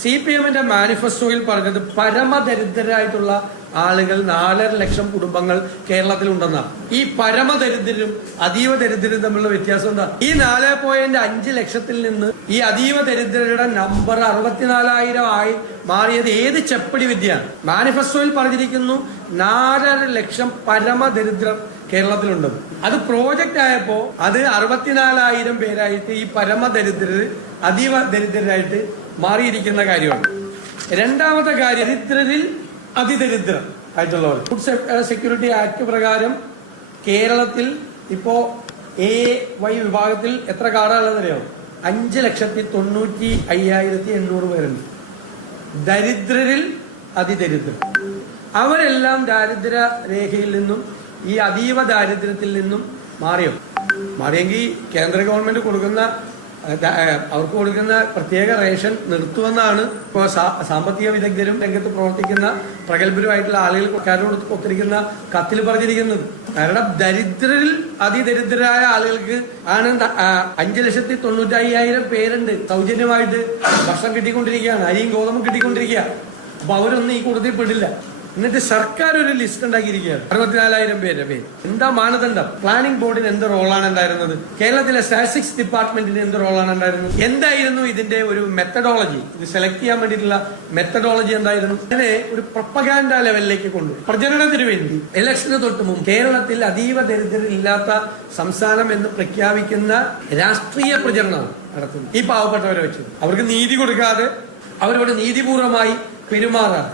CPM-ന്റെ മാനിഫെസ്റ്റോയിൽ പറഞ്ഞത് പരമദരിദ്രരായിട്ടുള്ള ആളുകൾ 4.5 ലക്ഷം കുടുംബങ്ങൾ കേരളത്തിലുണ്ടെന്നാണ്. ഈ പരമദരിദ്രരും അതീവ ദരിദ്രരും തമ്മിലുള്ള വ്യത്യാസം എന്താ? ഈ 4.5 ലക്ഷത്തിൽ നിന്ന് ഈ അതീവ ദരിദ്രരുടെ നമ്പർ 64,000 ആയി മാറിയത് ഏത് ചെപ്പടി വിദ്യയാണ്? മാനിഫെസ്റ്റോയിൽ പറഞ്ഞിരിക്കുന്നു 4.5 ലക്ഷം പരമദരിദ്രർ കേരളത്തിലുണ്ട്. അത് പ്രോജക്റ്റ് ആയപ്പോ അത് 64,000 പേരായിട്ട് ഈ പരമദരിദ്രര് അതീവ ദരിദ്രരായിട്ട് മാറിയിരിക്കുന്ന കാര്യമാണ്. രണ്ടാമത്തെ കാര്യം, ദരിദ്രരിൽ അതിദരിദ്രം ആയിട്ടുള്ളവർ. ഫുഡ് സെക്യൂരിറ്റി ആക്ട് പ്രകാരം കേരളത്തിൽ ഇപ്പോ AY വിഭാഗത്തിൽ എത്ര കാർഡുകളെന്നറിയോ? 5,95,800 പേരുണ്ട്. ദരിദ്രരിൽ അതിദരിദ്രം. അവരെല്ലാം ദാരിദ്ര്യ രേഖയിൽ നിന്നും ഈ അതീവ ദാരിദ്ര്യത്തിൽ നിന്നും മാറിയെങ്കിൽ കേന്ദ്ര ഗവൺമെന്റ് അവർക്ക് കൊടുക്കുന്ന പ്രത്യേക റേഷൻ നിർത്തുമെന്നാണ് ഇപ്പോൾ സാമ്പത്തിക വിദഗ്ധരും രംഗത്ത് പ്രവർത്തിക്കുന്ന പ്രഗത്ഭരുമായിട്ടുള്ള ആളുകൾ സർക്കാരിനോട് ഒത്തിരിക്കുന്ന കത്തിൽ പറഞ്ഞിരിക്കുന്നത്. കാരണം ദരിദ്രരിൽ അതിദരിദ്രരായ ആളുകൾക്ക് ആണ് 5,95,000 പേരുണ്ട് സൗജന്യമായിട്ട് ഭക്ഷണം കിട്ടിക്കൊണ്ടിരിക്കുകയാണ്, അരിയും ഗോതമ്പും കിട്ടിക്കൊണ്ടിരിക്കുക. അപ്പൊ അവരൊന്നും ഈ കൂട്ടത്തിൽ പെടില്ല. എന്നിട്ട് സർക്കാർ ഒരു ലിസ്റ്റ് ഉണ്ടാക്കിയിരിക്കുകയാണ് 64,000 പേരുടെ പേര്. എന്താ മാനദണ്ഡം? പ്ലാനിംഗ് ബോർഡിന് എന്ത് റോളാണ് ഉണ്ടായിരുന്നത്? കേരളത്തിലെ സ്റ്റാറ്റിസ്റ്റിക്സ് ഡിപ്പാർട്ട്മെന്റിന് എന്ത് റോളാണ് ഉണ്ടായിരുന്നത്? എന്തായിരുന്നു ഇതിന്റെ ഒരു മെത്തഡോളജി? ഇത് സെലക്ട് ചെയ്യാൻ വേണ്ടിയിട്ടുള്ള മെത്തഡോളജി എന്തായിരുന്നു? അതിനെ ഒരു പ്രൊപ്പഗാൻഡ ലെവലിലേക്ക് കൊണ്ടുപോയി പ്രചരണത്തിന് വേണ്ടി ഇലക്ഷന് തൊട്ട് മുമ്പ് കേരളത്തിൽ അതീവ ദരിദ്രരില്ലാത്ത സംസ്ഥാനം എന്ന് പ്രഖ്യാപിക്കുന്ന രാഷ്ട്രീയ പ്രചരണമാണ് നടത്തുന്നത്. ഈ പാവപ്പെട്ടവരെ വെച്ച് അവർക്ക് നീതി കൊടുക്കാതെ അവരോട് നീതിപൂർവമായി പെരുമാറാതെ